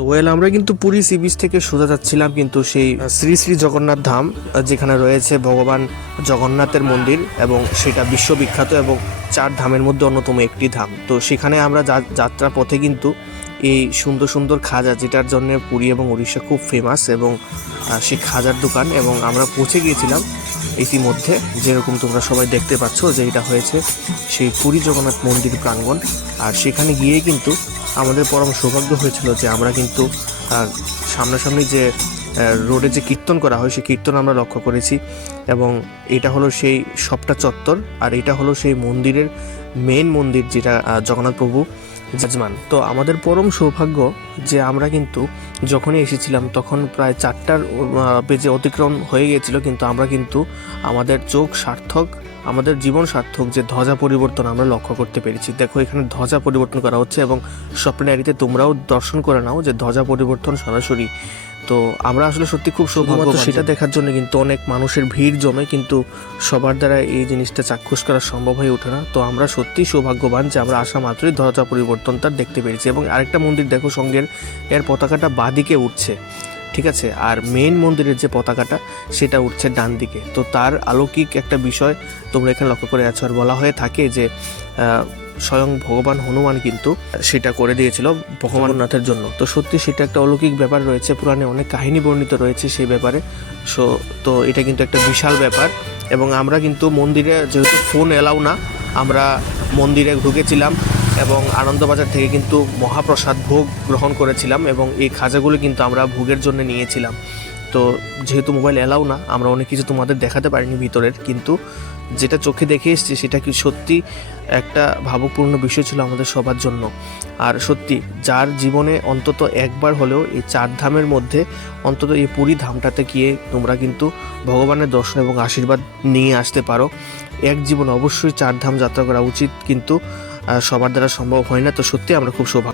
তো আমরা কিন্তু পুরী সি বিচ থেকে সোজা যাচ্ছিলাম কিন্তু সেই শ্রী শ্রী জগন্নাথ ধাম, যেখানে রয়েছে ভগবান জগন্নাথের মন্দির এবং সেটা বিশ্ববিখ্যাত এবং 4 ধামের মধ্যে অন্যতম একটি ধাম। তো সেখানে আমরা যাত্রা পথে কিন্তু এই সুন্দর সুন্দর খাজা, যেটার জন্য পুরী এবং উড়িষ্যা খুব ফেমাস, এবং সেই খাজার দোকান, এবং আমরা পৌঁছে গিয়েছিলাম ইতিমধ্যে। যেরকম তোমরা সবাই দেখতে পাচ্ছ যে এটা হয়েছে সেই পুরী জগন্নাথ মন্দির প্রাঙ্গণ। আর সেখানে গিয়ে কিন্তু আমাদের পরম সৌভাগ্য হয়েছিল যে আমরা কিন্তু সামনাসামনি যে রোডে যে কীর্তন করা হয় সেই কীর্তন আমরা লক্ষ্য করেছি, এবং এটা হলো সেই সপ্তা চত্বর, আর এটা হলো সেই মন্দিরের মেন মন্দির, যেটা জগন্নাথ প্রভু যজমান। তো আমাদের পরম সৌভাগ্য যে আমরা কিন্তু যখনই এসেছিলাম তখন প্রায় 4টার বেজে অতিক্রম হয়ে গিয়েছিল, কিন্তু আমরা কিন্তু আমাদের চোখ সার্থক, আমাদের জীবন সার্থক যে ধ্বজা পরিবর্তন আমরা লক্ষ্য করতে পেরেছি। দেখো এখানে ধ্বজা পরিবর্তন করা হচ্ছে, এবং স্বপ্নারিতে তোমরাও দর্শন করে নাও যে ধ্বজা পরিবর্তন সরাসরি। তো আমরা আসলে সত্যি খুব সৌভাগ্য, সেটা দেখার জন্য কিন্তু অনেক মানুষের ভিড় জমে, কিন্তু সবার দ্বারা এই জিনিসটা চাক্ষুষ করা সম্ভব হয়ে ওঠে না। তো আমরা সত্যি সৌভাগ্যবান যে আমরা আসা মাত্রই ধ্বজা পরিবর্তনটা দেখতে পেরেছি। এবং আরেকটা মন্দির দেখো সঙ্গের, এর পতাকাটা বাঁদিকে উঠছে, ঠিক আছে, আর মেইন মন্দিরের যে পতাকাটা সেটা উঠছে ডান দিকে। তো তার অলৌকিক একটা বিষয় তোমরা এখানে লক্ষ্য করে আছো। আর বলা হয়ে থাকে যে স্বয়ং ভগবান হনুমান কিন্তু সেটা করে দিয়েছিল ভগবাননাথের জন্য। তো সত্যি সেটা একটা অলৌকিক ব্যাপার রয়েছে, পুরাণে অনেক কাহিনী বর্ণিত রয়েছে সেই ব্যাপারে। তো এটা কিন্তু একটা বিশাল ব্যাপার। এবং আমরা কিন্তু মন্দিরে, যেহেতু ফোন এলাও না, আমরা মন্দিরে ঢুকেছিলাম এবং আনন্দবাজার থেকে কিন্তু মহাপ্রসাদ ভোগ গ্রহণ করেছিলাম, এবং এই খাজাগুলো কিন্তু আমরা ভোগের জন্য নিয়েছিলাম। তো যেহেতু মোবাইল এলাও না, আমরা অনেক কিছু তোমাদের দেখাতে পারিনি ভিতরের, কিন্তু যেটা চোখে দেখে এসেছি সেটা কি সত্যি একটা ভাবপূর্ণ বিষয় ছিল আমাদের সবার জন্য। আর সত্যি যার জীবনে অন্তত একবার হলেও এই 4 ধামের মধ্যে অন্তত এই পুরী ধামটাতে গিয়ে তোমরা কিন্তু ভগবানের দর্শন এবং আশীর্বাদ নিয়ে আসতে পারো। এক জীবন অবশ্যই 4 ধাম যাত্রা করা উচিত, কিন্তু সবার দ্বারা সম্ভব হয় না। তো সত্যি আমরা খুব সৌভাগ্য।